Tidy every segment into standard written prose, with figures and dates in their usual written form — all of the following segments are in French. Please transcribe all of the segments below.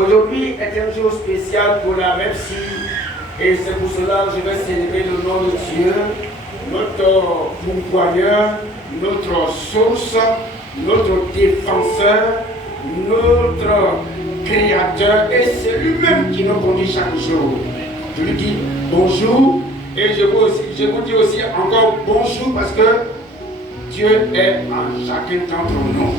Aujourd'hui est un jour spécial pour la Merci et c'est pour cela que je vais célébrer le nom de Dieu, notre pourvoyeur, notre source, notre défenseur, notre créateur et c'est lui-même qui nous conduit chaque jour. Je lui dis bonjour et je vous dis aussi encore bonjour parce que Dieu est en chacun d'entre nous.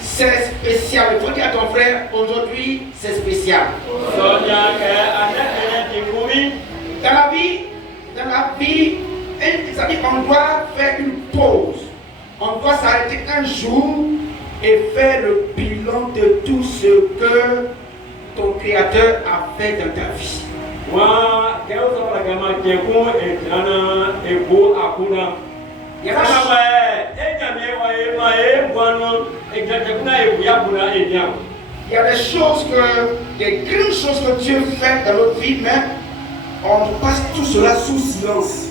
C'est spécial. Il faut dire à ton frère, aujourd'hui c'est spécial. Dans la vie, c'est-à-dire qu'on doit faire une pause. On doit s'arrêter un jour et faire le bilan de tout ce que ton Créateur a fait dans ta vie. Il y a des choses des grandes choses que Dieu fait dans notre vie, mais on passe tout cela sous silence.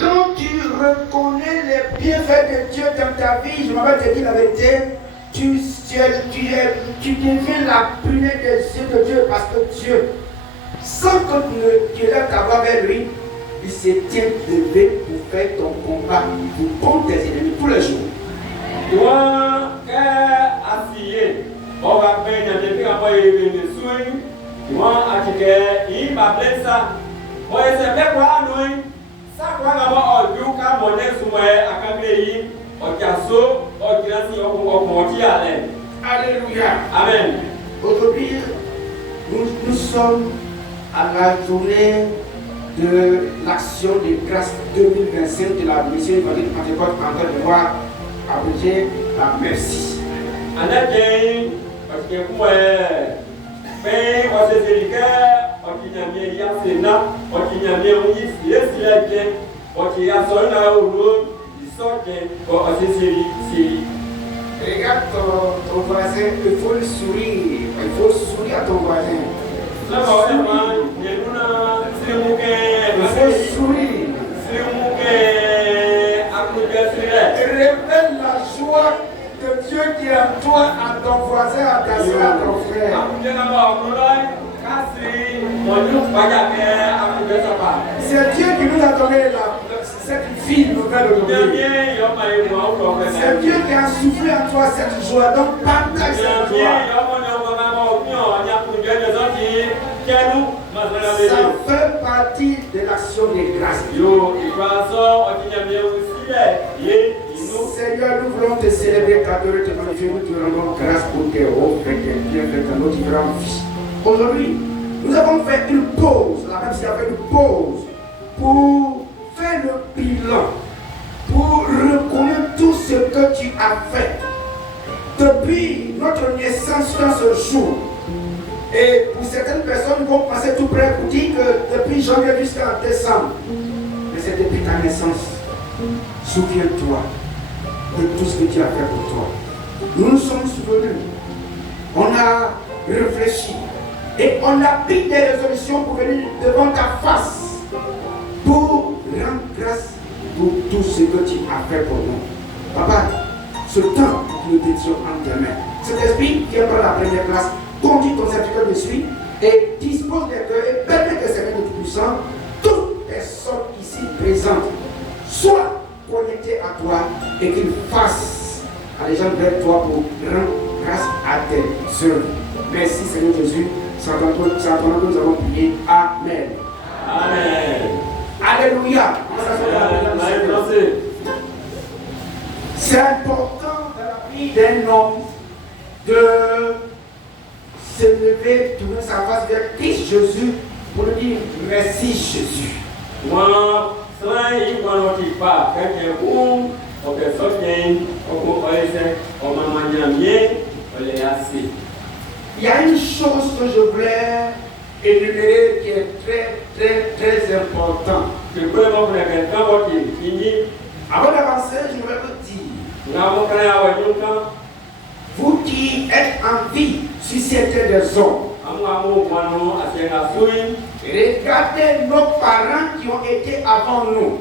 Quand tu reconnais les bienfaits de Dieu dans ta vie, je m'avais te dire la vérité, tu deviens la prunelle des yeux de Dieu parce que Dieu, sans que tu lèves ta voix vers lui, il se tient levé pour faire ton combat, pour contre tes ennemis tous les jours. Alléluia. Amen. Aujourd'hui, nous sommes à la journée de l'action de grâce 2025 de la mission évangélique Pentecôte en Côte d'Ivoire, abrégée par Merci. Regarde ton voisin, il faut le sourire. Il faut sourire à ton voisin. Il faut sourire. Révèle la joie de Dieu qui est en toi, à ton voisin, à ta soeur, à ton frère. C'est Dieu qui nous a donné cette fille nouvelle aujourd'hui. C'est Dieu qui a soufflé en toi cette joie. Donc partage cette joie. Ça fait partie de l'action de grâce. Seigneur, nous voulons te célébrer, t'adorer, te magnifier. Nous te rendons grâce pour tes offres et tes bienfaits dans nos différentes vies. Aujourd'hui, nous avons fait une pause, la même si a fait une pause, pour faire le bilan, pour reconnaître tout ce que tu as fait depuis notre naissance dans ce jour. Et pour certaines personnes, vont passer tout près pour dire que depuis janvier jusqu'à décembre, mais c'est depuis ta naissance. Souviens-toi de tout ce que tu as fait pour toi. Nous nous sommes souvenus, on a réfléchi et on a pris des résolutions pour venir devant ta face pour rendre grâce pour tout ce que tu as fait pour nous. Papa, ce temps que nous étions en tes mains, cet esprit qui est dans la première place, conduit ton serviteur de suite et dispose des cœurs et permet que Seigneur de Tout-Puissant, toutes les sortes ici présentes, soient connectées à toi et qu'ils fassent à les gens vers toi pour rendre grâce à tes œuvres. Merci Seigneur Jésus, c'est en ton nom que nous avons prié. Amen. Amen. Alléluia. C'est important dans la vie d'un homme de se lever, tourner sa face vers Christ Jésus pour lui dire merci Jésus. Il y a une chose que je voulais énuméré qui est très important. Avant d'avancer, je voudrais vous dire, vous qui êtes en vie, si c'était des hommes, regardez nos parents qui ont été avant nous.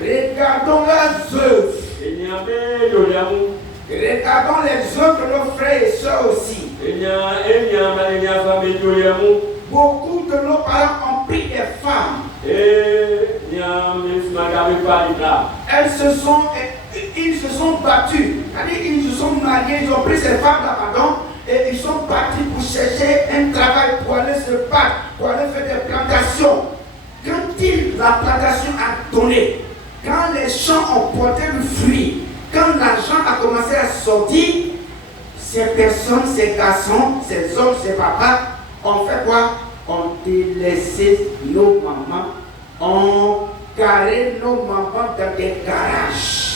Regardons leurs œuvres. Regardons les œuvres de nos frères et sœurs aussi. Beaucoup de nos parents ont pris des femmes. Ils se sont battus. Ils se sont mariés, ils ont pris ces femmes-là, pardon, et ils sont partis pour chercher un travail, pour aller se battre, pour aller faire des plantations. Quand la plantation a donné, quand les champs ont porté le fruit, quand l'argent a commencé à sortir, ces personnes, ces garçons, ces hommes, ces papas ont fait quoi? Ont délaissé nos mamans, ont garé nos mamans dans des garages.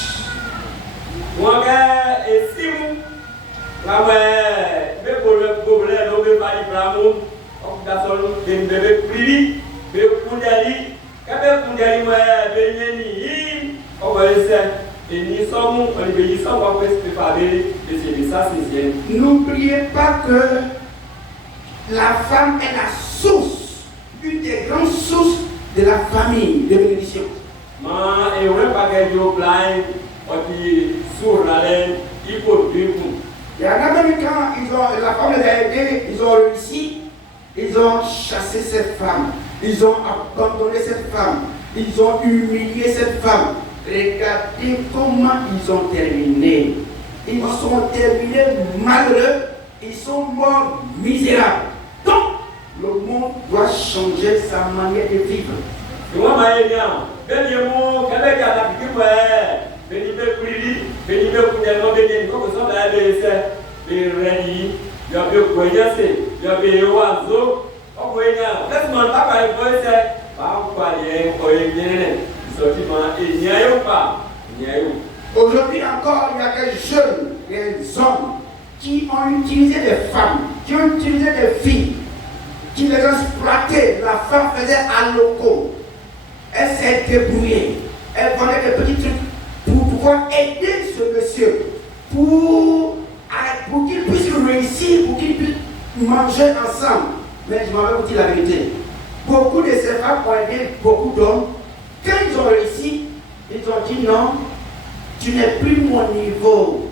N'oubliez pas que la femme est la source, une des grandes sources de la famille, de bénédiction. Il y en a même quand la femme les a aidés, ils ont réussi, ils ont chassé cette femme, ils ont abandonné cette femme, ils ont humilié cette femme. Regardez comment ils ont terminé. Ils sont terminés malheureux, ils sont morts misérables. Donc, le monde doit changer sa manière de vivre. Aujourd'hui encore, il y a des jeunes, des hommes qui ont utilisé des femmes, qui ont utilisé des filles, qui les ont exploitées. La femme faisait à loco. Elle s'est débrouillée. Elle prenait des petits trucs pour pouvoir aider ce monsieur, pour qu'il puisse réussir, pour qu'il puisse manger ensemble. Mais je m'en vais vous dire la vérité. Beaucoup de ces femmes ont aidé beaucoup d'hommes. Quand ils ont réussi, ils ont dit non, tu n'es plus mon niveau.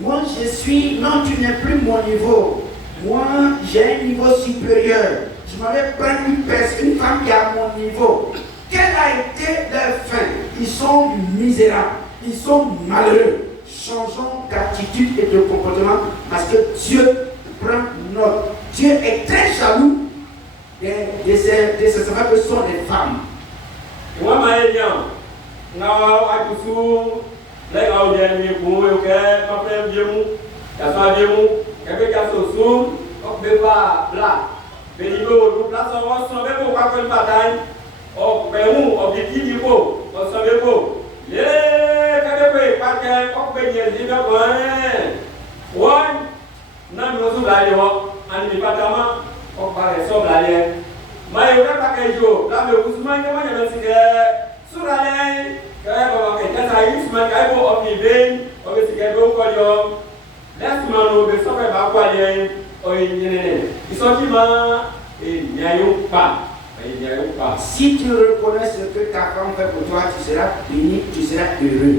Moi je suis, non, tu n'es plus mon niveau. Moi j'ai un niveau supérieur. Je m'en vais prendre une femme qui est à mon niveau. Quelle a été leur fin? Ils sont misérables, ils sont malheureux. Changeons d'attitude et de comportement parce que Dieu prend note. Dieu est très jaloux de ces femmes qui sont des femmes. Si tu reconnais ce que ta femme fait pour toi, tu seras béni, tu seras heureux.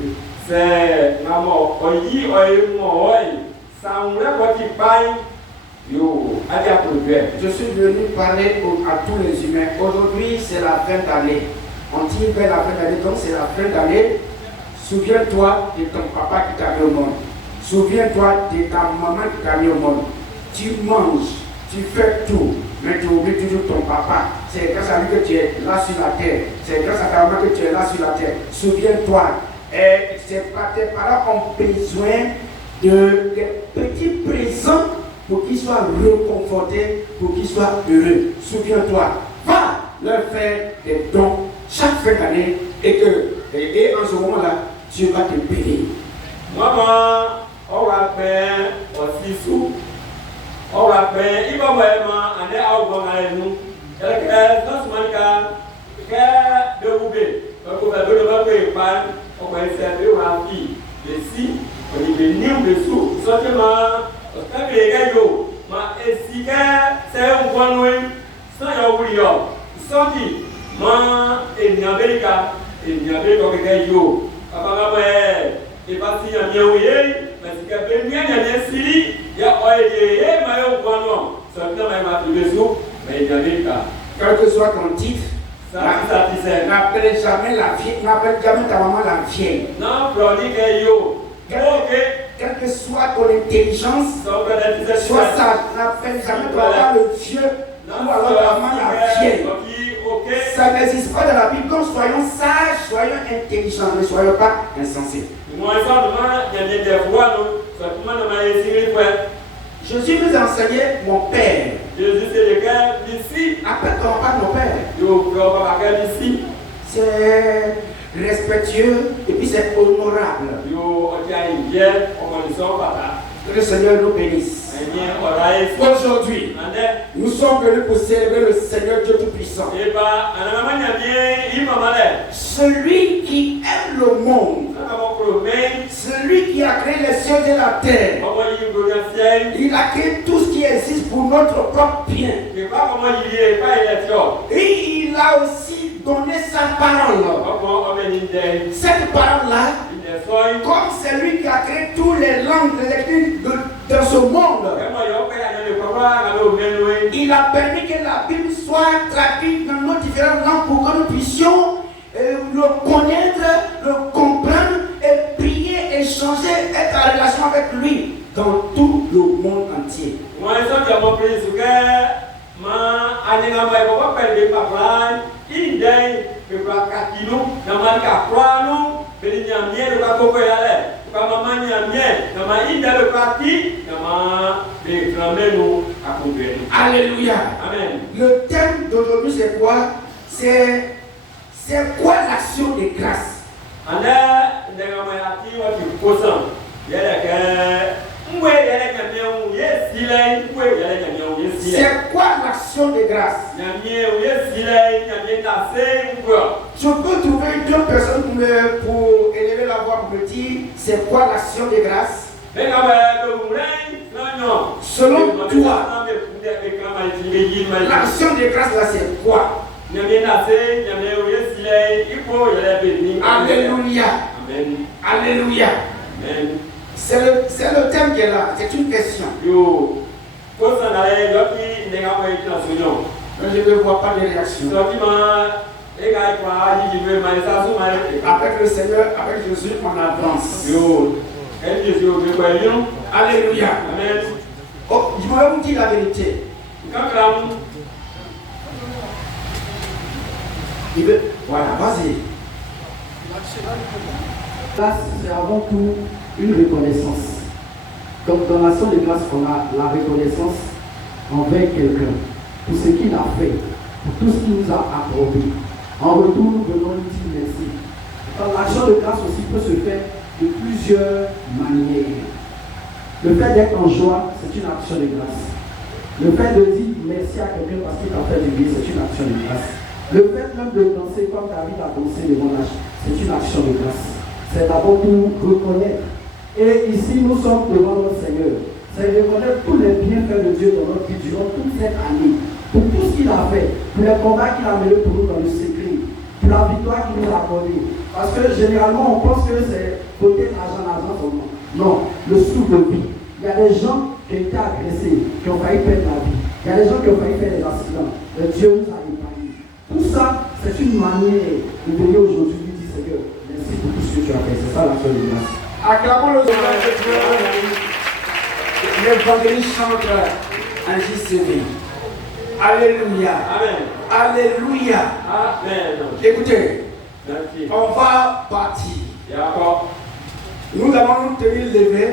Je suis venu parler à tous les humains. Aujourd'hui, c'est la fin d'année. On dit que la fin d'année, donc c'est la fin d'année. Souviens-toi de ton papa qui t'a mis au monde. Souviens-toi de ta maman qui t'a mis au monde. Tu manges, tu fais tout, mais tu oublies toujours ton papa. C'est grâce à lui que tu es là sur la terre. C'est grâce à ta maman que tu es là sur la terre. Souviens-toi. Tes parents ont besoin de petits présents pour qu'ils soient réconfortés, pour qu'ils soient heureux. Souviens-toi, va leur faire des dons chaque fin d'année et en ce moment-là, Dieu va te bénir. Maman, on va faire aussi sous. wa pe ibo mo e ma ande awu go ngale nu ele nos manika ke de ube ko ba do ba pe pan o ko se be wa fi le si o ni be ni be su so te ma o ka be ga yo ma esika se un konwe so yo wuri yo so ti ma en America ko ke yo papa ga be e ba si ya mi o ye ma si ka be ni anya ne siri ya o ye ma yo konwo so te ma fi be su mais en America quel que soit ton titre, n'appelle jamais la vieille, n'appelle jamais ta maman la vieille. Non, yo. Quelle que soit ton intelligence, sois sage. N'appelle jamais ta maman le vieux ou alors ta maman la vieille. Ça n'existe pas dans la Bible. Donc soyons sages, soyons intelligents, ne soyons pas insensés. Jésus nous a enseigné mon Père. Jésus c'est le cœur d'ici. Appelle-toi pas mon Père. Yo, papa cœur d'ici. C'est respectueux et puis c'est honorable. Yo, on tient une bien, on connaît son papa. Que le Seigneur nous bénisse. Aujourd'hui, nous sommes venus pour célébrer le Seigneur Dieu Tout-Puissant. Celui qui aime le monde, celui qui a créé les cieux et la terre, il a créé tout ce qui existe pour notre propre bien. Et il a aussi donné sa parole. Cette parole-là, comme c'est lui qui a créé toutes les langues, les écrits de ce monde, il a permis que la Bible soit traduite dans nos différentes langues pour que nous puissions le connaître, le comprendre et prier, échanger, être en relation avec lui dans tout le monde entier. Alléluia. Amen. Le thème d'aujourd'hui c'est quoi? C'est quoi l'action de grâce? C'est quoi l'action de grâce? Je peux trouver deux personnes pour élever la voix pour me dire c'est quoi l'action de grâce? Selon toi, l'action de grâce là c'est quoi? Alléluia. Amen. Alléluia. Amen. C'est le thème qui est là, c'est une question. Mais je ne vois pas de réaction. Avec le Seigneur, avec Jésus, on avance. Alléluia. Amen. Oh, je vais vous dire la vérité. Voilà, vas-y. Grâce, c'est avant tout une reconnaissance. Comme dans l'action de grâce, on a la reconnaissance envers quelqu'un pour ce qu'il a fait, pour tout ce qu'il nous a accordé. En retour, nous venons lui dire merci. L'action de grâce aussi peut se faire de plusieurs manières. Le fait d'être en joie, c'est une action de grâce. Le fait de dire merci à quelqu'un parce qu'il t'a fait du bien, c'est une action de grâce. Le fait même de danser comme David a dansé devant l'âge, c'est une action de grâce. C'est d'abord pour reconnaître. Et ici, nous sommes devant notre Seigneur. C'est reconnaître tous les bienfaits de Dieu dans notre vie durant toute cette année. Pour tout ce qu'il a fait, pour les combats qu'il a menés pour nous dans le secret, pour la victoire qu'il nous a accordée. Parce que généralement, on pense que c'est côté argent seulement. Non, le souffle de vie. Il y a des gens qui ont été agressés, qui ont failli perdre la vie. Il y a des gens qui ont failli faire des accidents. Mais Dieu nous a épargnés. Tout ça, c'est une manière de venir aujourd'hui lui dire Seigneur, merci pour tout ce que tu as fait. C'est ça l'action de grâce. Acclamons le Seigneur de Dieu. L'évangéliste chante un JCV. Alléluia. Amen. Alléluia. Amen. Écoutez, Merci. on va partir. D'accord. Nous allons nous tenir levés.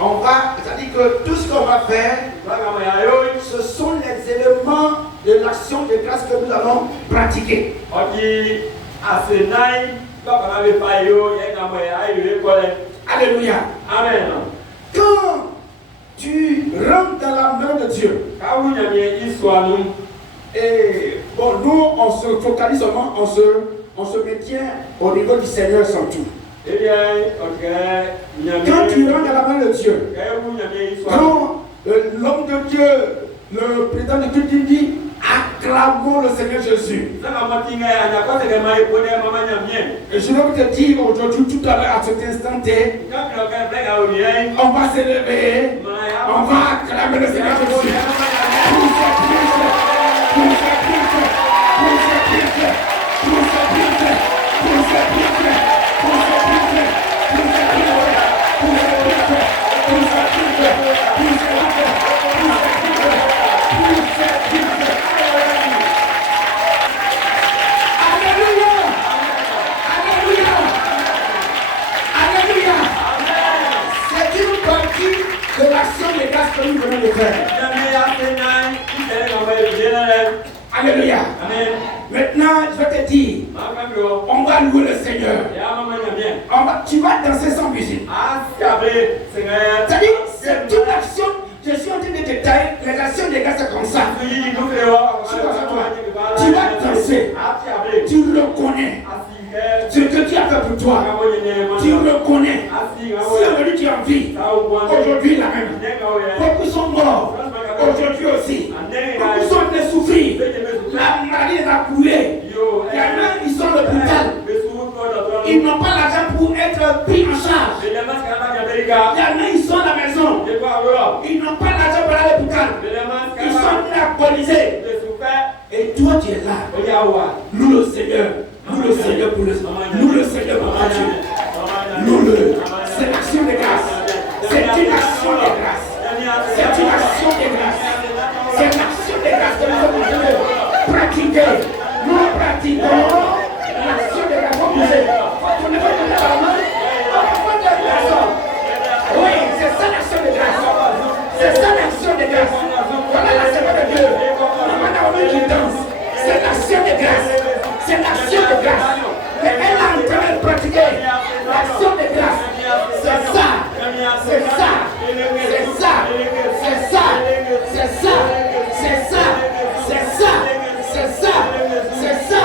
On va, c'est-à-dire que tout ce qu'on va faire, ce sont les éléments de l'action de grâce que nous allons pratiquer. Alléluia. Amen. Quand tu rentre dans la main de Dieu. Et bon, nous, on se focalise seulement, on se maintient au niveau du Seigneur sans tout. Quand tu rentres dans la main de Dieu, quand l'homme de Dieu, le président de Dieu dit, acclamons le Seigneur Jésus. Et je vais vous te dire aujourd'hui, tout à l'heure, à cet instant T, on va s'élever, on va acclamer le Seigneur Jésus. De l'action des grâces que nous venons de faire. Alléluia. Amen. Maintenant, je vais te dire, on va louer le Seigneur. Tu vas danser sans musique. C'est-à-dire, c'est une action. Je suis en train de détailler les actions des grâces comme ça. Tu vas danser. Tu reconnais ce que Dieu a fait pour toi. Tu reconnais. Si aujourd'hui tu es en vie, aujourd'hui la même. Beaucoup sont morts, aujourd'hui aussi. Beaucoup sont venus souffrir. La maladie les a coulés. Il y en a qui sont à l'hôpital. Ils n'ont pas l'argent pour être pris en charge. Il y en a qui sont à la maison. Ils n'ont pas l'argent pour aller à l'hôpital. Ils sont alcoolisés. Et toi tu es là. Loue le Seigneur. Loue le Seigneur pour le Seigneur pour Dieu. Loue-le. C'est l'action de grâce. C'est une action de grâce. C'est une action de grâce. C'est l'action de grâce que nous devons pratiquer. Nous pratiquons l'action de grâce. Vous ne pouvez pas la main. Oui, c'est ça l'action de grâce. C'est ça l'action de grâce. Voilà la semaine de Dieu. Maman qui danse. C'est l'action de grâce. C'est l'action de grâce. Mais elle est en train de pratiquer l'action de grâce. C'est ça. C'est ça. C'est ça. C'est ça. C'est ça. C'est ça. C'est ça. C'est ça. C'est ça.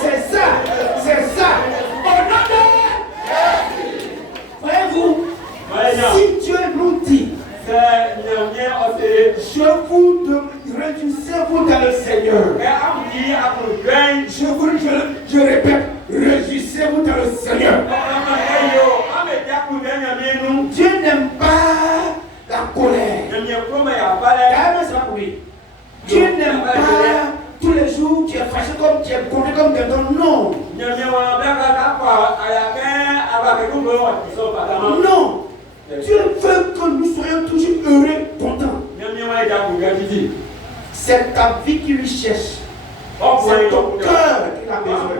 C'est ça. C'est ça. Au nom de... Voyez-vous, si Dieu nous dit, je vous réjouissez-vous dans le Seigneur. Je répète, réjouissez-vous dans le Seigneur. Dieu n'aime pas la colère. Dieu n'aime pas tous les jours tu es fâché comme tu es condamné comme quelqu'un. Non. Non. Dieu veut que nous soyons toujours heureux, contents. C'est ta vie qui lui cherche. C'est ton cœur qu'il a besoin.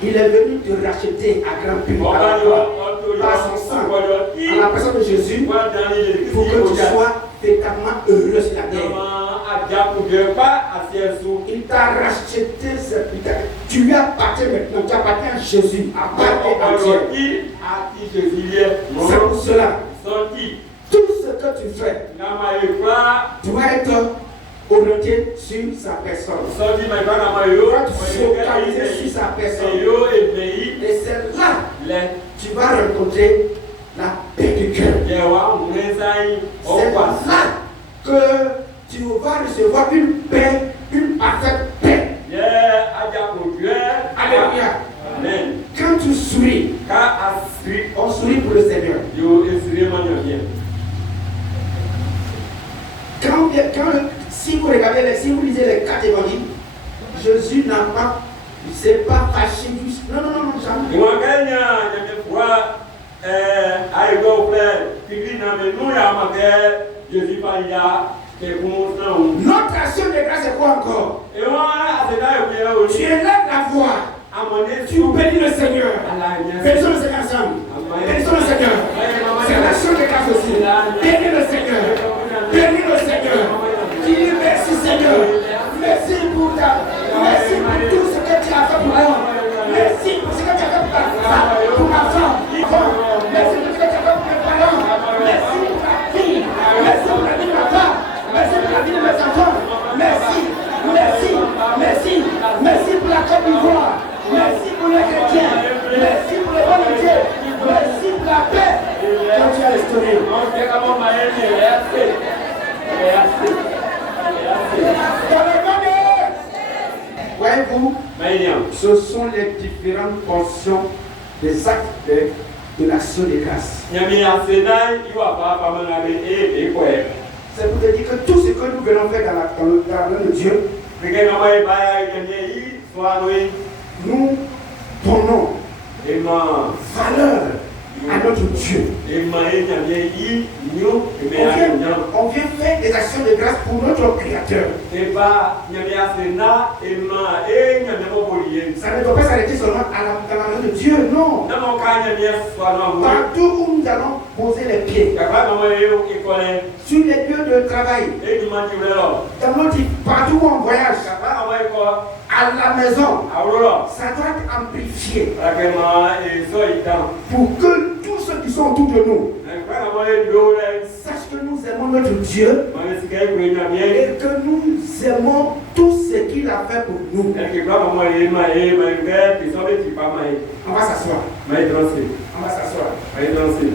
Il est venu te racheter à grand prix par son sang, en la personne de Jésus, pour que tu sois véritablement heureux sur la terre. Il t'a racheté, tu lui appartiens maintenant, tu appartiens à Jésus, appartiens à Dieu. C'est pour cela, tout ce que tu fais doit être orienté sur sa personne. Tu vas te focaliser sur sa personne. Et c'est là que tu vas rencontrer la paix du cœur. C'est là que tu vas recevoir une paix, une parfaite paix. Alléluia. Amen. Quand tu souris, on sourit pour le Seigneur. Si vous regardez, si vous lisez les 4 évangiles, Jésus n'a pas, il ne s'est pas fâché. Non, jamais. Notre action de grâce c'est quoi encore? Tu es là de la voix. Tu bénis le Seigneur. Bénissons le Seigneur ensemble. Bénissons le Seigneur. C'est l'action de grâce aussi. Bénis le Seigneur. Bénis le Seigneur. Dis merci Seigneur. Merci pour tout ce que tu as fait pour moi. Merci pour ce que tu as fait pour ma femme. Merci pour ce que tu as fait pour mes parents. Merci pour voyez-vous, Maïniam. ce sont les différentes portions des actes de l'action de grâce. Nyami Arsenal, il va pas pas mal avec et quoi. C'est pour te dire que tout ce que nous venons faire dans le nom de Dieu, Mais quand on va y gagner, soit oui, nous donnons et ma valeur à notre Dieu. et ma et nous et On vient faire des actions de grâce pour notre Créateur. et pas Nyami Arsenal et ma et Nyami Mobolier. Ça ne doit pas s'arrêter seulement dans la main de Dieu, non. Dans mon cas, Nyami soit non. Partout où nous allons poser les pieds, Quand on va y écoler sur les lieux de travail, et du mantivelo. dans notre vie, partout où on voyage, Quand on va y quoi? à la maison, Aurora. ça doit être amplifié Vraiment et so itam. pour que tous ceux qui sont autour de nous Quand on va y dole, sachent que nous aimons notre Dieu on est sky pour Nyami. et que nous aimons tout ce qu'il a fait pour nous. Et que quand on va y ma et ma gueule, ils sont des types pas mal. On va s'asseoir. Mais danser. On va s'asseoir. Mais danser.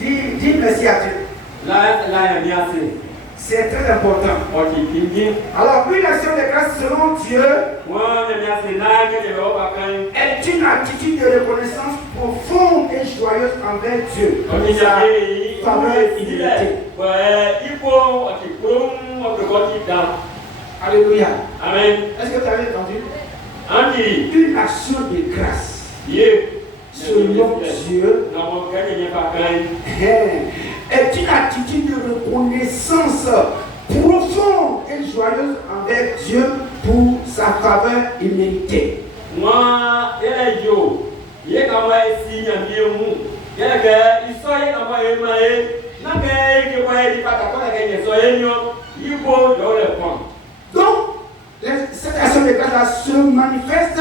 Dis merci à Dieu. Là, il y a bien assez. C'est très important. Ok, Kingi. Alors, une action de grâce selon Dieu Moi, il y a bien assez. Là, il y a bien est une attitude de reconnaissance profonde et joyeuse envers Dieu. ok, il y Sa a des faveur illimitée. ouais, il faut, ok, pour, ok, quand il dans. Alléluia. Amen. Est-ce que tu avais entendu? Andy, Une action de grâce yeah. selon Dieu Non, mon gars, il n'y a pas qu'un. est une attitude de reconnaissance profonde et joyeuse envers Dieu pour sa faveur imméritée. Moi, il y a yo. Il y a quand même ici, il y a bien mou. Il y a que, il sort, il y a quand même émaillé. N'a qu'un qui va être pas d'accord avec les soignants. Il faut le prendre. Donc, cette action de grâce se manifeste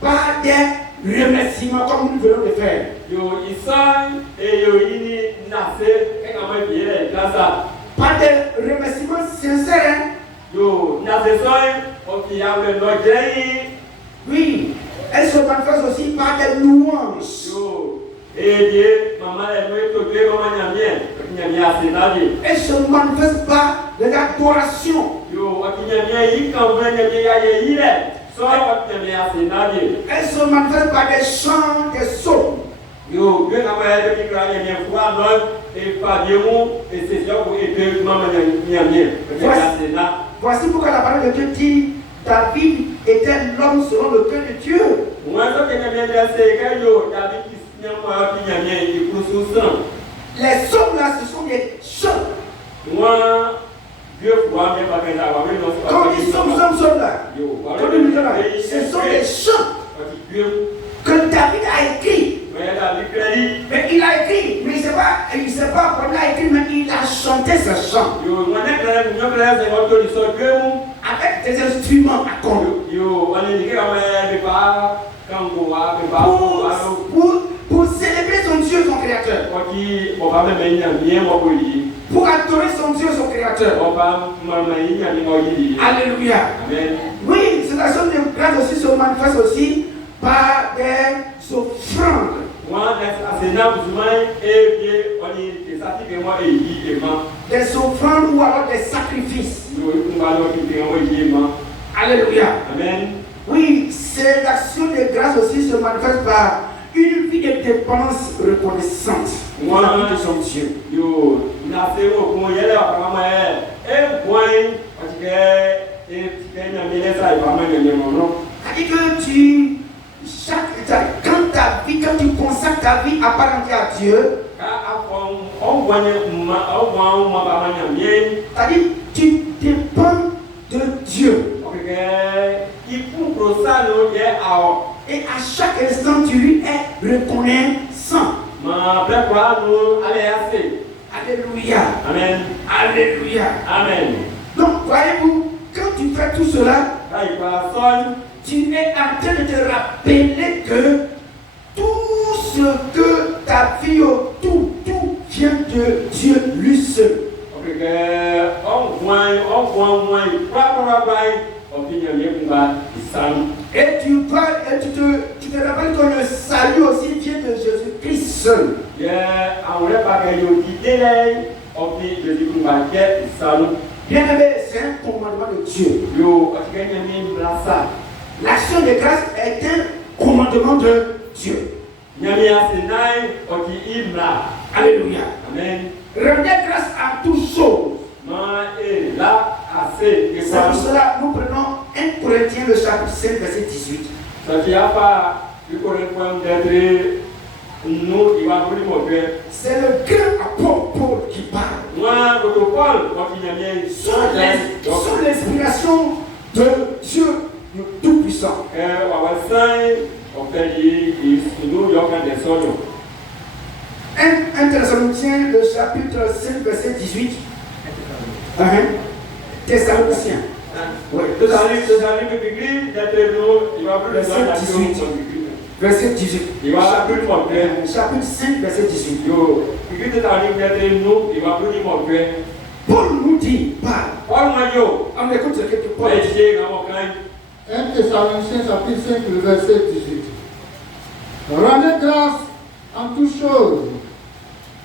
par des remerciements comme nous venons de faire. Yo, il sort et yo, il nassé, et quand même, il est là, ça. Par des remerciements sincères. Hein? Yo, nassé sort, ok, il y a le nom. Oui, elle se manifeste aussi par des louanges. Yo, et bien, maman, elle veut te dire comment il y a bien assez d'aller. Elle se manifeste par de l'adoration. Yo, ok, il y a bien, il quand même, il est. Soit, il y a bien assez d'aller. Elle se manifeste par des chants, des psaumes. Yo, bien quand même, il y a bien foi, non, et pas de mots, et c'est ça pour aider maman, il y a bien. Voici pourquoi la parole de Dieu dit David était l'homme selon le cœur de Dieu. Moi, ce que j'aime bien, c'est que yo, David qui il y a bien, il pousse au sang. Les psaumes là, ce sont des chants. Moi, Dieu croit bien pas que ça va, mais non, c'est pas Quand ils sont là, quand ils sont là, ce sont des chants que David a écrits. Mais il a écrit, mais il ne sait pas comment il a écrit, mais il a chanté ce chant. Avec des instruments à cordes. Pour célébrer son Dieu, son créateur. Pour adorer son Dieu, son créateur. Alléluia. Amen. Oui, cette action de grâce aussi se manifeste aussi par des offrandes. Des offrandes ou alors des sacrifices. Alléluia. Amen. Oui, ces actions de grâce aussi se manifestent par une vie de dépendance reconnaissante vis-à-vis de son Dieu. Yo, nasceu com ele apagama é bom porque ele tem a minha sai para minha mão. C'est-à-dire que quand tu consacres ta vie à part entière à Dieu, c'est-à-dire tu dépends de Dieu. Et à chaque instant, tu lui es reconnaissant. Alléluia. Amen. Alléluia. Amen. Donc, voyez-vous, quand tu fais tout cela, tu es en train de te rappeler que tout ce que ta vie, tout vient de Dieu lui seul. Et tu te rappelles que le salut aussi vient de Jésus-Christ seul. Bien-aimé, c'est un commandement de Dieu. Yo, otikanya mi blasa. L'action de grâce est un commandement de Dieu. Nyami asenai oti imla. Alléluia. Amen. Rendez grâce à toutes choses. Ma e la ase C'est pour cela que nous prenons 1 Corinthiens le chapitre 5 verset 18. Ça qui a pas du correspond d'être nous il va vous montrer. C'est le grand apôtre Paul qui parle. Moi, votre Paul, quand il y a bien Sous l'inspiration de Dieu le Tout-Puissant. on fait nous, il y a des sons. 1 Thessaloniciens, le chapitre 5, verset 18. Thessaloniciens. Oui. Verset 18. Chapitre 5, verset 18. Paul nous dit, on écoute ce que Paul dit. 1 Thessaloniciens chapitre 5, le verset 18. Rendez grâce en toutes choses,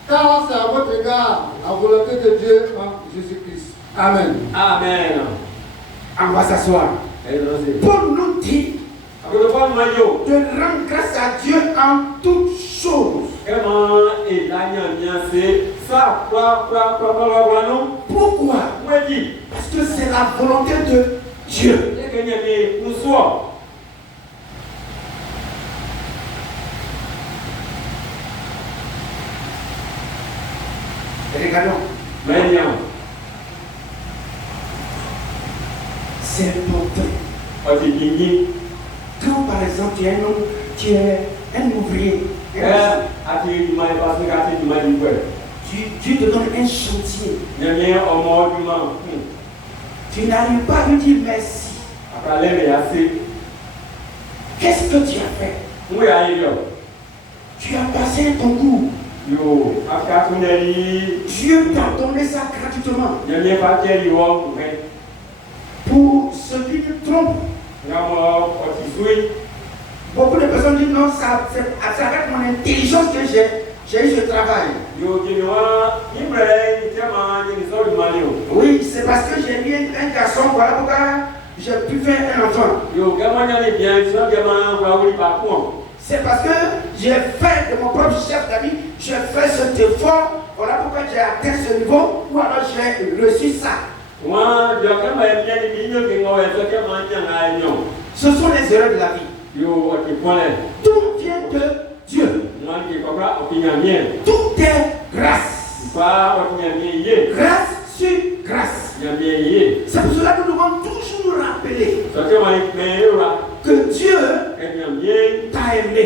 car c'est à votre égard la volonté de Dieu en Jésus-Christ. Amen. Amen. On va s'asseoir. Paul nous dit de rendre grâce à Dieu en toutes choses. Pourquoi? Parce que c'est la volonté de Dieu. Regardons. C'est important. Quand par exemple tu es un ouvrier, Dieu te donne un chantier. Tu n'arrives pas à lui dire merci. Qu'est-ce que tu as fait? Tu as passé ton cours. Dieu t'a donné ça gratuitement. Pour ceux qui te trompent, beaucoup de personnes disent non, ça avec mon intelligence que j'ai eu ce travail. Oui, c'est parce que j'ai mis un garçon, voilà pourquoi j'ai pu faire un enfant. C'est parce que j'ai fait de mon propre chef d'amis, j'ai fait cet effort, voilà pourquoi j'ai atteint ce niveau, ou alors j'ai reçu ça. Ce sont les erreurs de la vie. Tout vient de Dieu. Tout est grâce. Grâce sur grâce. C'est pour cela que nous devons toujours rappeler que Dieu t'a aimé.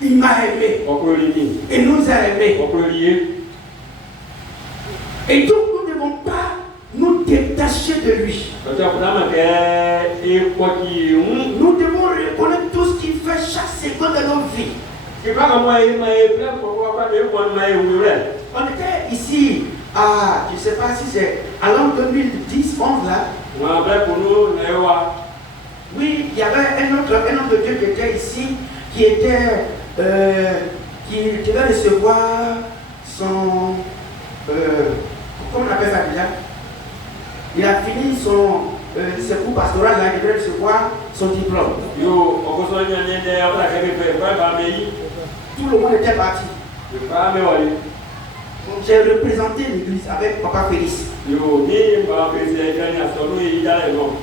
Il m'a aimé. Il nous a aimés. Et donc nous ne devons pas nous détacher de lui. Nous devons reconnaître tout ce qu'il fait chaque seconde de nos vies. On était ici à, je ne sais pas si c'est à l'an 2010, 11 là. Oui, il y avait un homme de Dieu qui était ici, qui devait recevoir son, comment on appelle ça déjà? Il a fini ses cours pastoral là, il devait recevoir son diplôme. Tout le monde était parti. Donc j'ai représenté l'église avec Papa Félix. Il n'y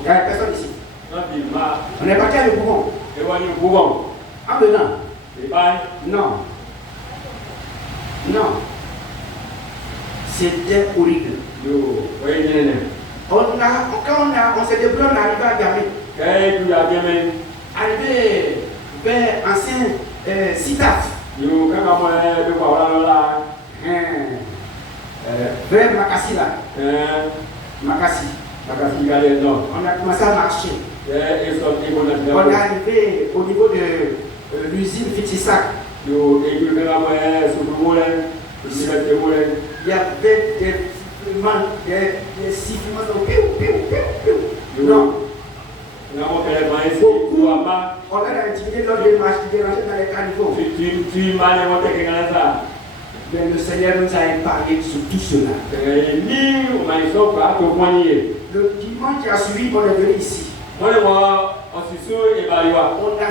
avait personne ici. On est parti à Le Bourbon. En venant. Non. Non. C'était horrible. On s'est débrouillé, on est arrivé à Gamay. Arrivé vers ancien Sitaf. Vers Makassi là. Makassi. On a commencé à marcher. On est arrivé au niveau de l'usine Fitissac. Il y avait des sifflements. Non. Beaucoup. On a intimidé lors des marches, des rangées dans les caniveaux. Mais le Seigneur nous a épargné sur tout cela. Le dimanche qui a suivi, on est venu ici. On a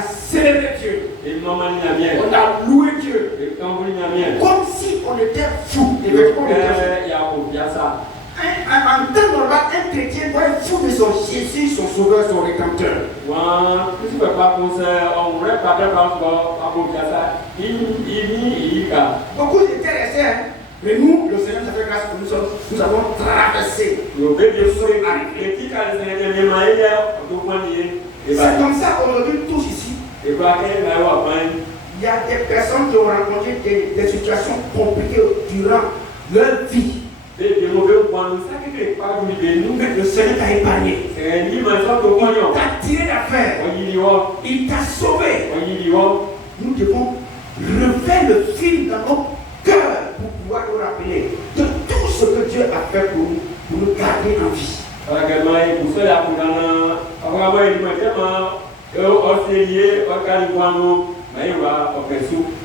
célébré Dieu. On a loué Dieu. Comme si on était fou. En temps normal, un chrétien doit être fou de son Jésus, son sauveur, son rédempteur. Beaucoup étaient restés, hein? Mais nous, le Seigneur nous a fait grâce que nous avons traversé. C'est comme ça aujourd'hui, tous ici. Il y a des personnes qui ont rencontré des situations compliquées durant leur vie. Mais le Seigneur t'a épargné. Il t'a tiré d'affaire. Il t'a sauvé. Nous devons refaire le film dans nos cœurs pour pouvoir nous rappeler de tout ce que Dieu a fait pour nous garder en vie.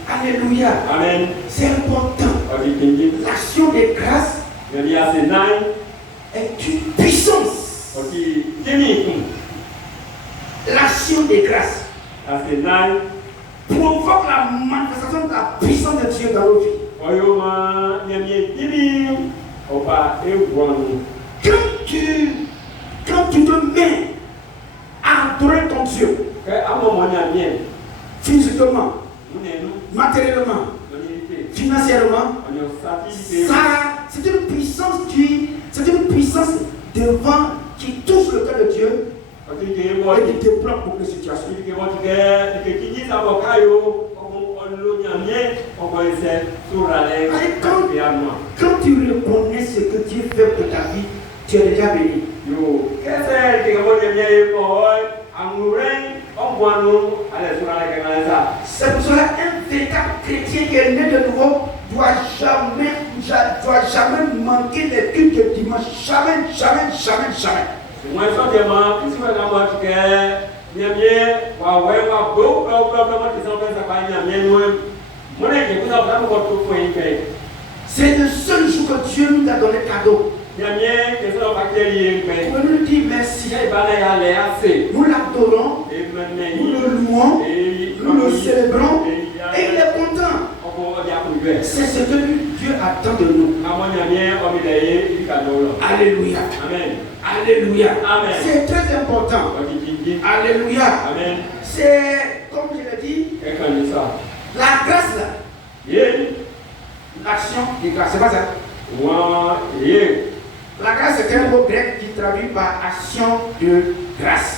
Alléluia. Amen. C'est important. L'action des grâces est une puissance. L'action des grâces provoque la manifestation de la puissance de Dieu dans nos vies. Quand tu te mets à adorer ton Dieu, physiquement, matériellement, financièrement, ça, c'est une puissance devant qui touche le cœur de Dieu et qui débloque beaucoup de situations. Quand tu reconnais ce que Dieu fait pour ta vie, tu es déjà béni. C'est pour cela un véritable chrétien qui est né de nouveau doit jamais manquer les cultes de dimanche. Jamais. C'est le seul jour que Dieu nous a donné cadeau. Pour nous dire merci. Nous l'adorons, nous le louons, nous le célébrons et il est content. C'est ce que Dieu attend de nous. Alléluia. Alléluia. C'est très important. Alléluia. C'est, comme je l'ai dit, la grâce là. L'action de grâce, c'est pas ça. La grâce c'est un mot grec qui traduit par action de grâce.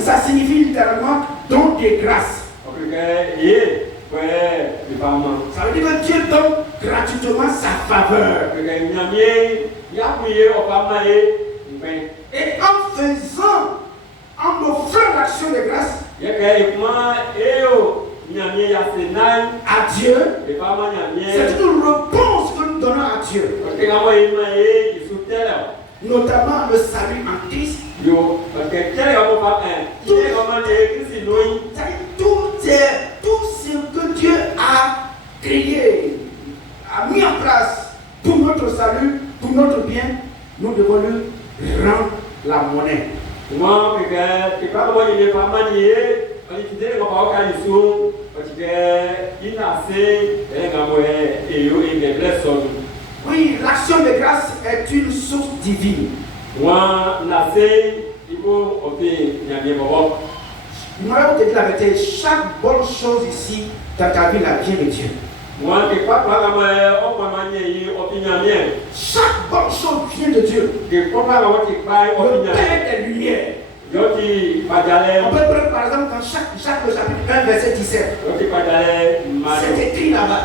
Ça signifie littéralement don de grâce. Ça veut dire que Dieu donne gratuitement sa faveur. Et en offrant l'action de grâce à Dieu, c'est une réponse que nous donnons à Dieu. Notamment le salut en Christ. Tout ce que Dieu a créé, a mis en place pour notre salut, pour notre bien, nous devons lui rendre la monnaie. Oui, l'action de grâce est une source divine. Je voudrais vous dire la vérité, chaque bonne chose ici dans ta vie, la vient de Dieu. Chaque bonne chose vient de Dieu. Le Père des Lumières. On peut prendre par exemple dans Jacques le chapitre 1 verset 17. C'est écrit là-bas.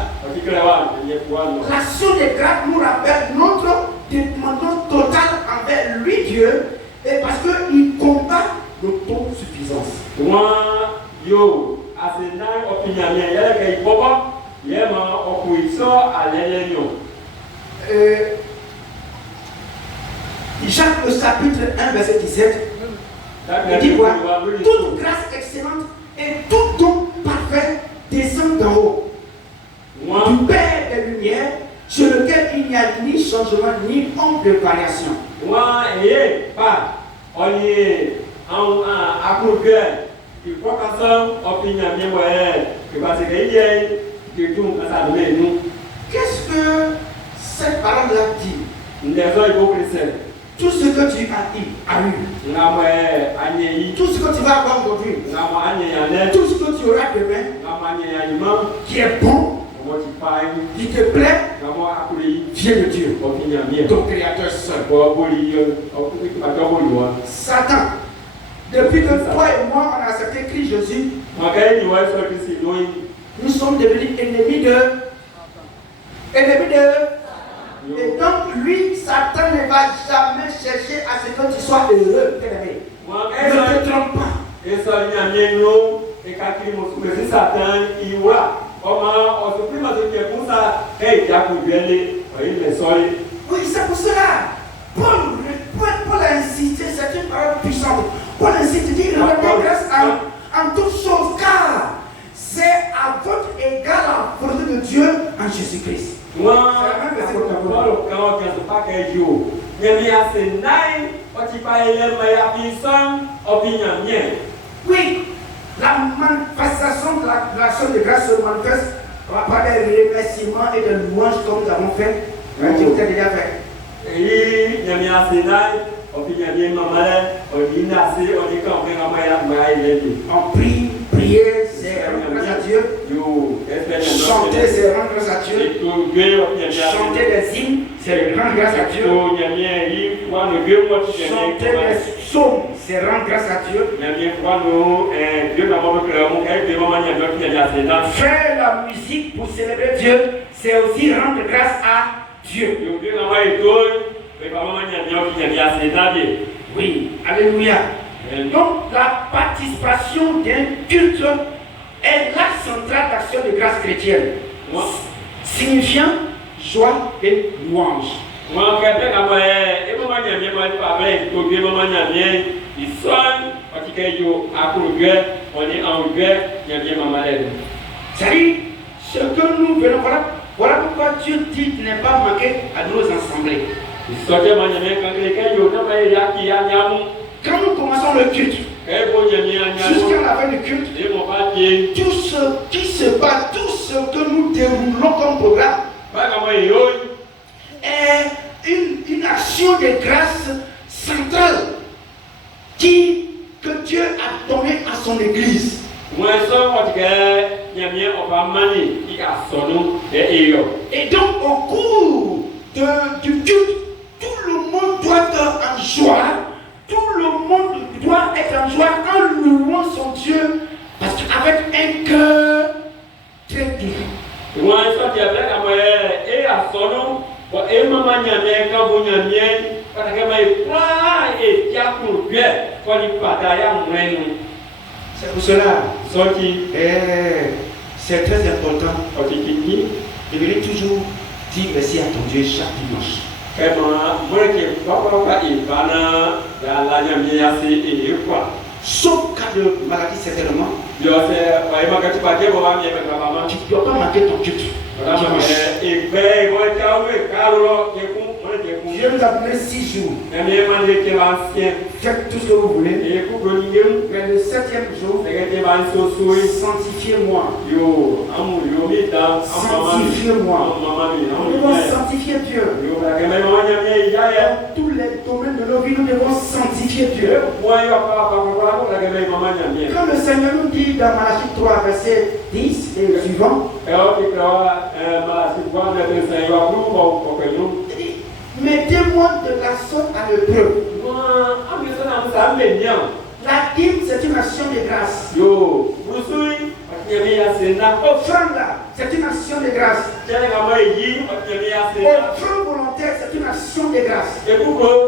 L'action de grâce nous rappelle notre dépendance totale envers lui Dieu et parce qu'il combat l'autosuffisance. Jacques le chapitre 1 verset 17. Il dit quoi? Toute grâce excellente et tout don parfait descend d'en haut, du Père des Lumières, sur lequel il n'y a ni changement ni ombre de variation. Moi, et pas, on est en accourbé, il faut qu'à ça, on finit à bien, que parce qu'il y a que tout ça donne nous. Qu'est-ce que cette parole-là dit? Tout ce que tu as eu, tout ce que tu vas avoir aujourd'hui, tout ce que tu auras demain, qui est bon, qui te plaît, vient de Dieu, ton Créateur seul. Satan, depuis que toi et moi on a accepté Christ Jésus, nous sommes devenus ennemis de. Et donc lui, Satan ne va jamais chercher à ce que tu sois heureux, bien-aimé. Ne te trompe pas. Et ça, il y a bien nous, et quand il m'a Satan, il voit. Comment on se prime à ce qui est pour ça, et il y a pour bien les soleils. Oui, c'est pour cela. Paul a insisté, c'est une parole puissante. Paul insiste, dit, rendez grâce en toutes choses, car c'est à votre égard la volonté de Dieu en Jésus-Christ. Moi, je ne sais pas quel jour. Mais c'est naïf, quand tu parles de oui, la manifestation de l'action de grâce se manifeste par des remerciements et des louanges comme nous avons fait. Tu as déjà fait. Et il y a un naïf, on prie, prier, c'est rendre grâce à Dieu. Chanter, c'est rendre grâce à Dieu. Chanter des hymnes, c'est rendre grâce à Dieu. Chanter des psaumes, c'est rendre grâce à Dieu. Faire la musique pour célébrer Dieu, c'est aussi rendre grâce à Dieu. Oui, alléluia. Donc la participation d'un culte est l'acte central d'action de grâce chrétienne, signifiant joie et louange. C'est-à-dire, ce que nous venons, voilà pourquoi Dieu dit qu'il n'est pas manqué à nos assemblées. Quand nous commençons le culte, jusqu'à la fin du culte, tout ce qui se passe, tout ce que nous déroulons comme programme est une action de grâce centrale que Dieu a donnée à son Église. Et donc au cours du culte, tout le monde doit être en joie. Tout le monde doit être en joie en louant son Dieu, parce qu'avec un cœur très dur. C'est pour cela, c'est très important de venir toujours dire merci à ton Dieu chaque dimanche. Sauf cas de maladie, certainement. Tu ne dois pas manquer ton culte. Dieu nous a donné 6 jours. Faites tout ce que vous voulez. Mais le 7e jour, sanctifiez-moi. Sanctifiez-moi. Nous devons sanctifier Dieu. Dans tous les domaines de nos vies, nous devons sanctifier Dieu. Quand le Seigneur nous dit dans Malachie 3, verset 10 et suivant, mettez-moi de la sorte à l'épreuve. La dîme, c'est une action de grâce. Offrande, c'est une action de grâce. Offrande volontaire, c'est une action de grâce. Tout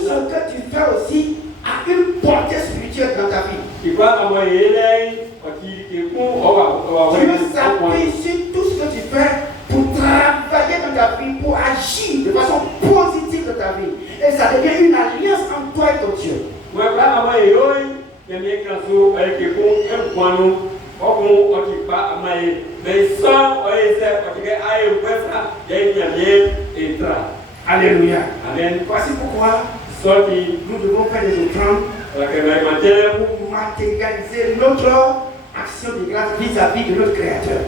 ce que tu fais aussi a une portée spirituelle dans ta vie. Dieu s'appuie sur tout ce que tu fais pour travailler dans ta vie, pour agir de façon positive dans ta vie. Et ça devient une alliance entre toi et ton Dieu. Alléluia. Amen. Voici pourquoi Sorti nous devons faire des offrandes la que pour matérialiser notre action de grâce vis-à-vis de notre Créateur.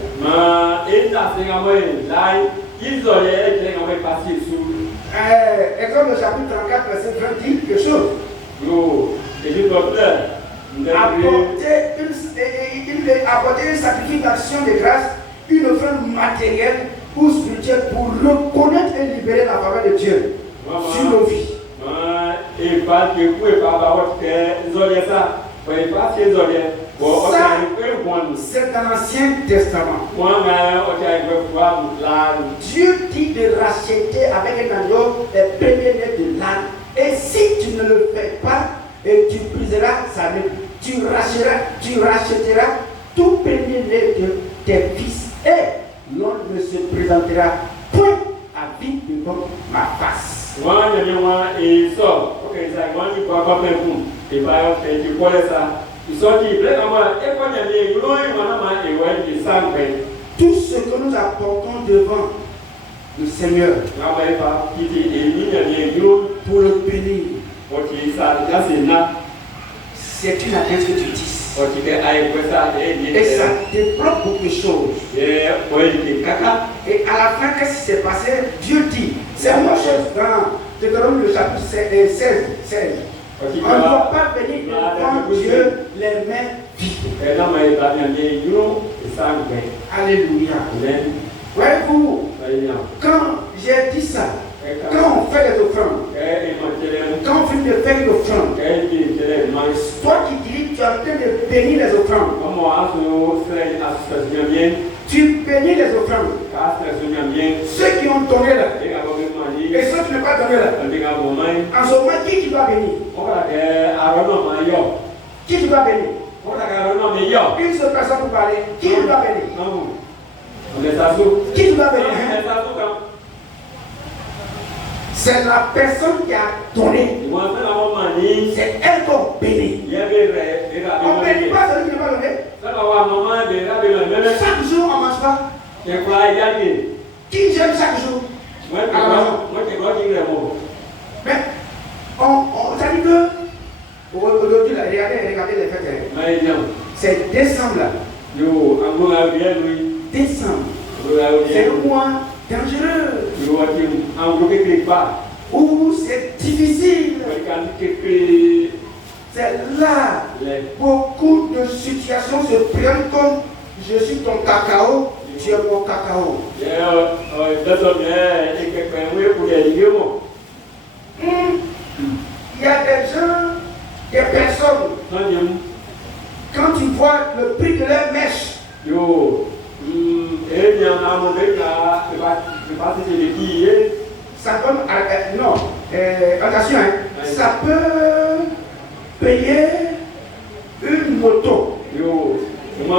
Exode chapitre 34, verset 20 dit quelque chose. Apporter une sacrification de grâce, une offrande matérielle ou spirituelle pour reconnaître et libérer la faveur de Dieu sur nos vies. C'est dans l'Ancien Testament. Dieu dit de racheter avec un agneau les premiers-nés de l'âne. Et si tu ne le fais pas, et tu briseras sa main, tu rachèteras tout premier-né de tes fils. Et l'on ne se présentera point à vide devant ma face. Tout ce que nous apportons devant le Seigneur pour le bénir, c'est une adresse que tu dis. Et ça débloque beaucoup de choses. Et à la fin, qu'est-ce qui s'est passé? Dieu dit, c'est une chose dans Deutéronome le chapitre 16. On ne doit pas venir devant Dieu les mains vides. Alléluia. Voyez-vous, quand j'ai dit ça, quand on fait les offrandes, quand on finit de faire une offrande, toi qui dis, tu es en train de bénir les offrandes. Tu bénis les offrandes. Ceux qui ont donné là, et ceux qui n'ont pas donné là. En ce moment, qui tu dois bénir? Qui tu dois bénir? Une seule personne pour parler. Qui tu dois bénir? Qui tu dois bénir? C'est la personne qui a donné. C'est elle qu'on bénit. On ne bénit pas celui qui n'a pas donné. Chaque jour, on ne mange pas. Qui j'aime chaque jour? Mais ça dit que aujourd'hui, regardez les fêtes. C'est décembre là. Décembre. C'est un mois dangereux. Où c'est difficile. C'est là. Beaucoup de situations se prennent comme je suis ton cacao, tu es mon cacao. Il y a des gens, des personnes, quand tu vois le prix de leur mèche, ça peut, non, attention, hein, ça peut payer une moto. Il y en a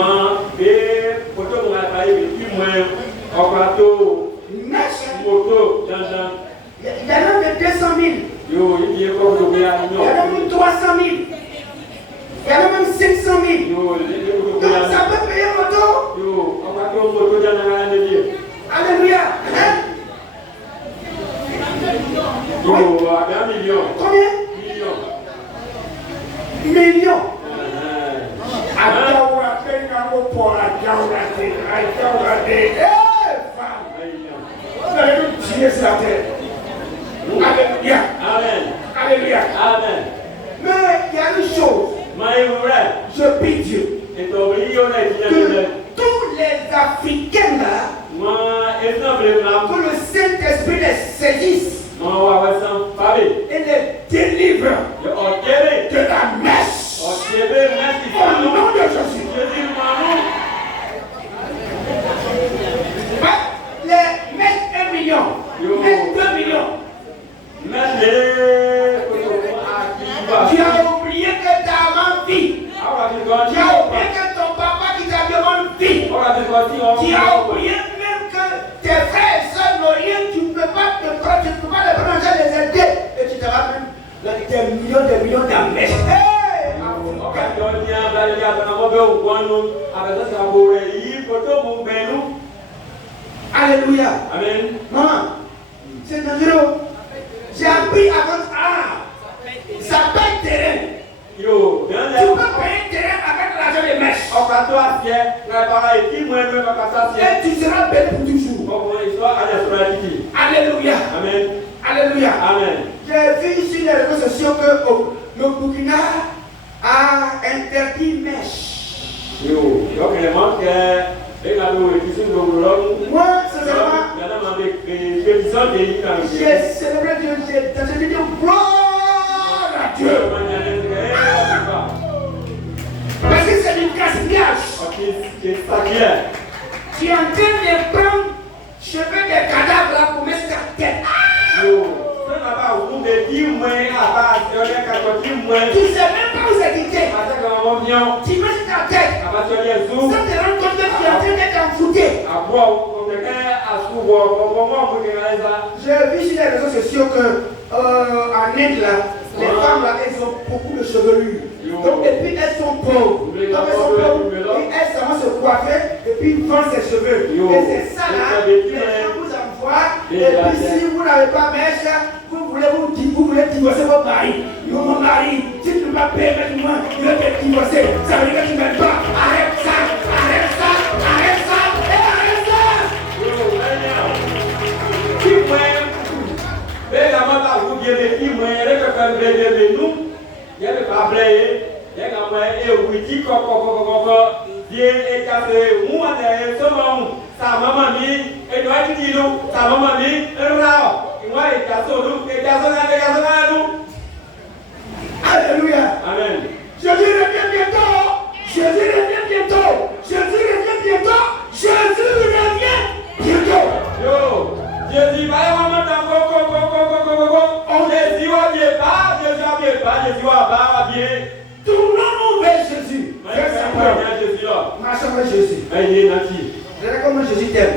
de 200 000. Il y en a même 300 000. Il y en a même 500 000. Donc ça peut payer une moto. Alléluia. Hein? Combien? Millions. Vous allez nous tirer sur la terre. Alléluia. Amen. Alléluia. Amen. Mais il y a une chose. Je prie Dieu que tous les Africains là, que le Saint-Esprit les saisisse et les délivre de la messe. Au nom de Jésus. Les mettre 1 million, mettre 2 millions. Tu as oublié que ta maman vit. Tu as oublié que ton papa qui t'a demandé vit. Tu as oublié même que tes frères et soeurs n'ont rien. Tu ne peux pas les prendre en charge, les aider. Et tu te vas même des millions d'amèches. Alléluia. Amen. Maman, c'est dangereux. J'ai appris avant. Ah, ça paye terrain. Yo, Tu peux payer terrain avec l'argent des mèches. Et tu seras belle pour toujours. Alléluia. Amen. Alléluia. Amen. J'ai vu sur les réseaux sociaux que le Burkina a interdit mèche. Yo, Moi, sincèrement, j'ai célébré Dieu. J'ai dit gloire à Dieu. Parce que c'est du gaspillage. Tu es en train de prendre cheveux des cadavres là pour mettre ta tête. Tu sais même pas où c'est quitté. Tu mets sur ta tête. Ça te rend compte que tu es en train d'être envoûté. J'ai vu sur les réseaux sociaux que en Inde là, les femmes là, elles ont beaucoup de chevelure. Donc et puis elles sont pauvres. Donc elles sont pauvres. Et elles savent se coiffer et puis vendent ses cheveux. Et c'est ça là, les gens vous envoient. Et puis si vous n'avez pas mèche, vous voulez divorcer votre mari. Yo, mon mari, si tu ne peux pas payer maintenant, je vais te divorcer. Ça veut dire que tu ne m'aimes pas. Arrête ça, arrête ça, arrête ça, et arrête ça. Alléluia. Amen. Jésus revient bientôt. Jésus revient bientôt. Jésus revient bientôt. Jésus revient bientôt. Yo, Jésus va y avoir Tournons-nous vers Jésus. Vers sa parole. Marchons vers Jésus. Je sais comment Jésus t'aime.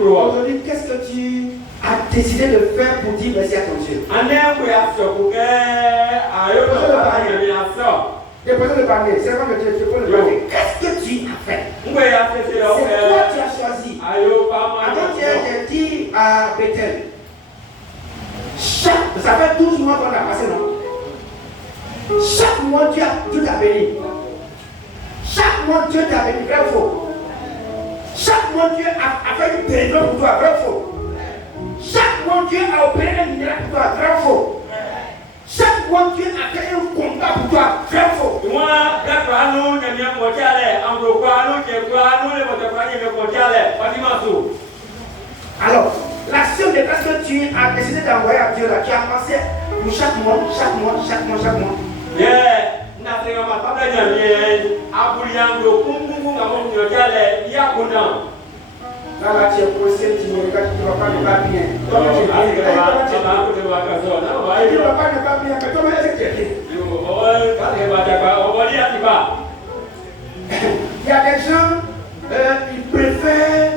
Aujourd'hui, qu'est-ce que tu as décidé de faire pour dire merci à ton Dieu? Déposer le panier, c'est vraiment que tu déposes le panier. Qu'est-ce que tu as fait? C'est quoi tu as choisi? Avant-hier, j'ai dit à Bethel, ça fait 12 mois qu'on a passé, non? Chaque mois, Dieu t'a béni. Chaque mois, Dieu t'a béni, vrai ou faux? Chaque mois, Dieu a fait une délivrance pour toi, vrai ou faux? Chaque mois, Dieu a opéré un miracle pour toi, vrai ou faux? Chaque mois, Dieu a fait un combat pour toi, vrai ou faux? Alors, l'action de grâce que tu as décidé d'envoyer à Dieu, là, tu as pensé pour chaque mois. Là, tu es posé, tu ne vas pas bien. Toi, tu es bien. Tu ne vas pas bien, mais toi, est-ce que tu es bien? Il y a des gens, ils préfèrent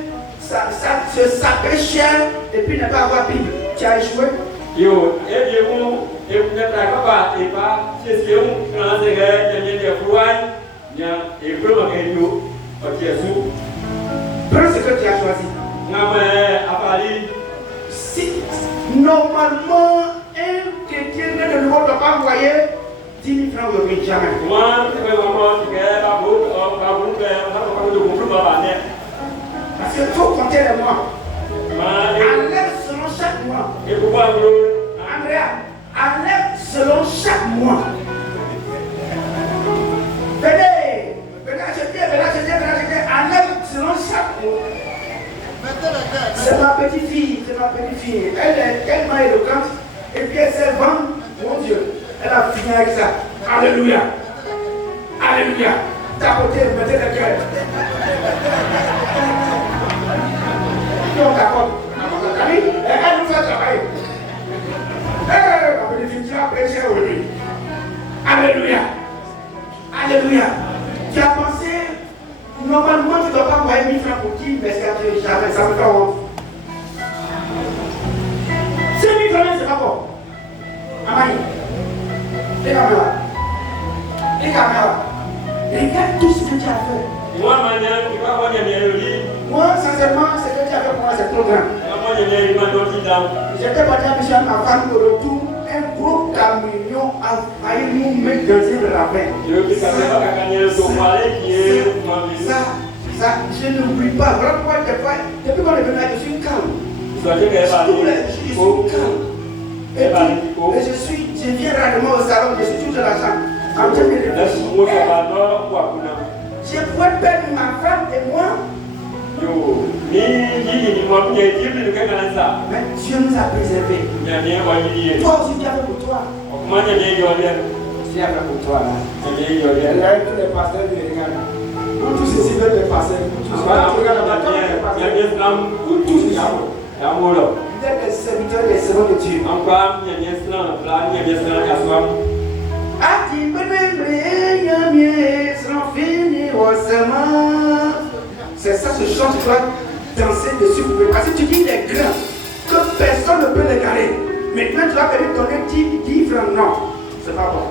se saper cher et puis ne pas avoir Bible. Tu as échoué? Prends ce que tu as choisi. Si normalement un chrétien de nouveau ne doit pas envoyer 10 000 francs aujourd'hui, jamais. Parce qu'il faut compter les mois. Enlève selon chaque mois. Andrea, enlève selon chaque mois. Venez acheter. Enlève selon chaque mois. C'est ma petite fille. Elle est tellement éloquente. Et puis elle sait vendre, mon Dieu. Elle a fini avec ça. Alléluia. Tapotez, mettez le cœur. On t'accorde. Elle nous fait travailler. La petite fille, tu as prêché aujourd'hui. Alléluia. Tu as pensé, normalement tu ne dois pas envoyer 1000 francs pour qui, mais c'est jamais, ça me fait honte. 5 000 francs, c'est pas bon. Amani, les caméras. Regarde tout ce que tu as fait. Moi, sincèrement, ce que tu as fait pour moi, c'est trop grand. J'étais parti à Michel avant au retour, un gros camion a failli nous mettre dans une ravin. Ça, je n'oublie pas. Voilà pourquoi des fois, depuis qu'on est venu là, je suis calme. Tous les jours, je suis calme. Et je viens rarement au salon, je suis toujours dans la chambre. En train de réfléchir. Je pourrais perdre ma femme et moi. Mais Dieu nous a préservés. Toi aussi, tu as fait pour toi. Tu as fait pour toi là. Là, tous les pasteurs me regardent. Pour tous ces veulent les pasteurs. Pour tous ces gens. Vous êtes les serviteurs et les servants de Dieu. C'est ça ce chant, tu dois danser dessus. Parce que tu dis les grains, que personne ne peut les garder. Maintenant tu vas venir donner 10 francs. Non, c'est pas bon.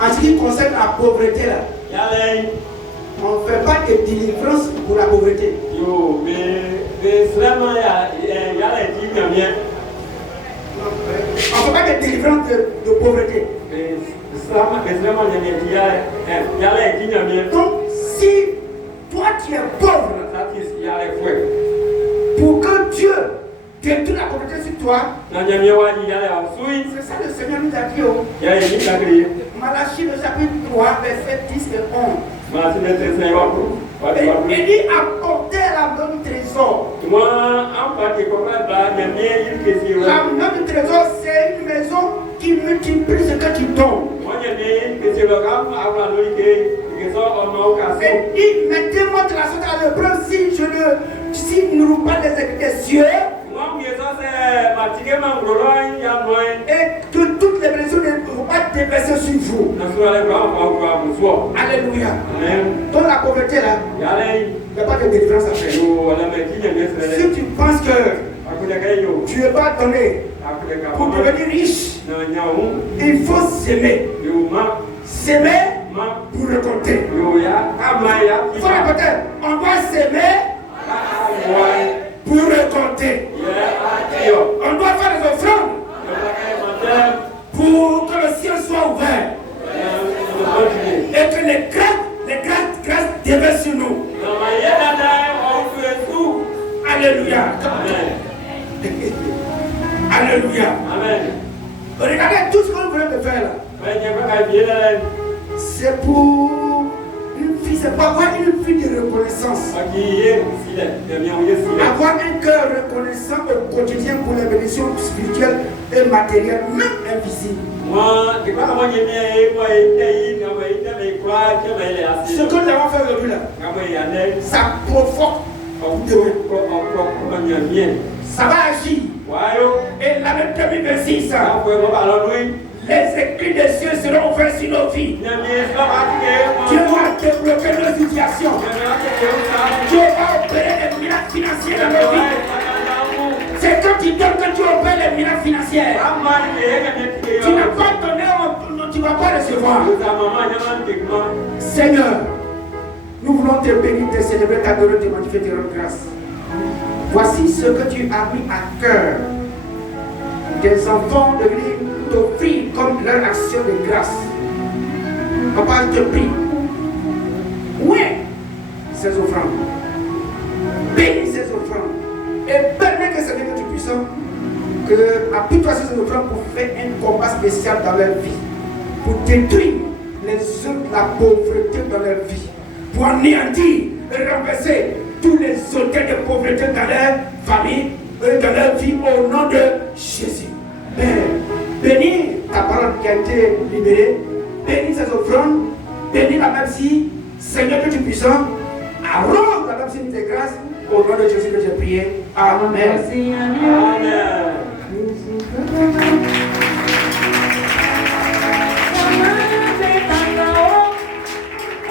En ce qui concerne la pauvreté là, on ne fait pas de délivrance pour la pauvreté. On ne fait pas de délivrance de pauvreté. Donc si toi tu es pauvre, pour que Dieu détruise la pauvreté sur toi, c'est ça le Seigneur nous a dit. Malachie le chapitre 3, verset 10 et 11. Il dit apporter la main du trésor. La main du trésor, c'est une maison qui multiplie ce que tu donnes. Et dit, mettez-moi de la sorte à l'épreuve si nous ne pas des cieux. Et que toutes les blessures ne vont pas déverser sur vous. Alléluia. Dans la pauvreté là, il n'y a pas de délivrance à faire. Si tu penses que tu n'es pas donné pour devenir riche, il faut s'aimer. S'aimer pour récolter. Il faut récolter. On doit s'aimer pour récolter. On doit faire des offrandes pour que le ciel soit ouvert et que les grâces déversent sur nous. Alléluia. Alléluia. Regardez tout ce que nous venons de faire là. C'est pour une fille, c'est pour avoir une vie de reconnaissance. Avoir un cœur reconnaissant au quotidien pour les bénédictions spirituelles et matérielles, même invisibles. Ce que nous avons fait aujourd'hui là, ça provoque. Ça va agir. Et l'année 2026, les écrits des cieux seront ouverts sur nos vies. Dieu va débloquer nos situations. Dieu va opérer les miracles financiers dans nos vies. C'est quand tu donnes que tu opères les miracles financiers. Tu n'as pas donné, tu ne vas pas recevoir. Seigneur, nous voulons te bénir, te célébrer, t'adorer, te magnifier, te rendre grâce. Voici ce que tu as mis à cœur des enfants de venir t'offrir comme leur action de grâce. Papa, je te prie. Oui, ces offrandes. Bénis ces offrandes. Et permets que Seigneur que tu puisses que appuie-toi sur ces offrandes pour faire un combat spécial dans leur vie. Pour détruire les œuvres de la pauvreté dans leur vie. Pour anéantir et renverser tous les autels de pauvreté dans leur famille et dans leur vie au nom de Jésus. Père, bénis ta parole qui a été libérée, bénis ces offrandes, bénis la merci, Seigneur que tu es puissant, arrose la merci de tes grâces, au nom de Jésus que j'ai prié. Amen. Amen.